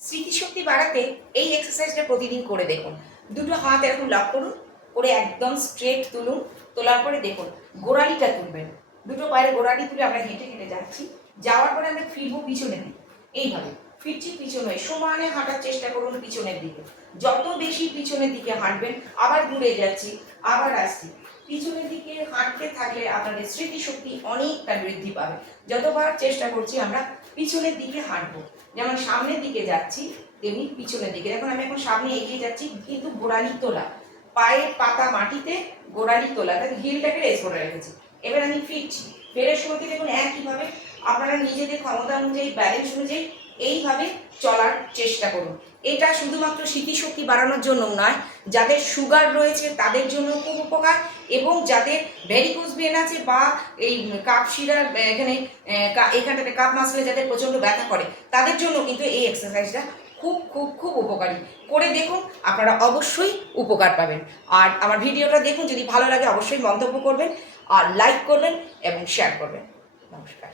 স্মৃতিশক্তি বাড়াতে এই এক্সারসাইজটা প্রতিদিন করে দেখুন। দুটো হাত এরকম লক করুন, করে একদম স্ট্রেট তুলুন। তোলার পরে দেখুন গোড়ালিটা তুলবেন, দুটো পায়ের গোড়ালি তুলে আমরা হেঁটে হেঁটে যাচ্ছি। যাওয়ার পরে আমরা ফিরবো পিছনের দিকে, এইভাবে ফিরছি পিছনে, সমানে হাঁটার চেষ্টা করুন পিছনের দিকে। যত বেশি পিছনের দিকে হাঁটবেন, আবার ঘুরে যাচ্ছি, আবার আসছি। পিছনের দিকে হাঁটতে থাকলে আপনাদের স্মৃতিশক্তি অনেকটা বৃদ্ধি পাবে। যতবার চেষ্টা করছি আমরা পিছনের দিকে হাঁটবো, যেমন সামনের দিকে যাচ্ছি তেমনি পিছনের দিকে। দেখুন আমি এখন সামনে এগিয়ে যাচ্ছি, কিন্তু গোড়ালি তোলা, পায়ের পাতা মাটিতে, গোড়ালি তোলা, তাকে হিলটাকে রেস করে রেখেছি। এবার আমি ফিরছি, ফেরার সময় দেখুন একইভাবে আপনারা নিজেদের ক্ষমতা অনুযায়ী, ব্যালেন্স অনুযায়ী এইভাবে চলার চেষ্টা করুন। এটা শুধুমাত্র স্মৃতিশক্তি বাড়ানোর জন্য নয়, যাদের সুগার রয়েছে তাদের জন্য খুব উপকার, এবং যাদের ভেরিকোজ ভেন আছে বা এই কাপ শিরার এখানটাতে কাপ মাসলে যাদের প্রচণ্ড ব্যথা করে, তাদের জন্য কিন্তু এই এক্সারসাইজটা খুব খুব খুব উপকারী। করে দেখুন, আপনারা অবশ্যই উপকার পাবেন। আর আমার ভিডিওটা দেখুন, যদি ভালো লাগে অবশ্যই মন্তব্য করবেন, আর লাইক করবেন এবং শেয়ার করবেন। নমস্কার।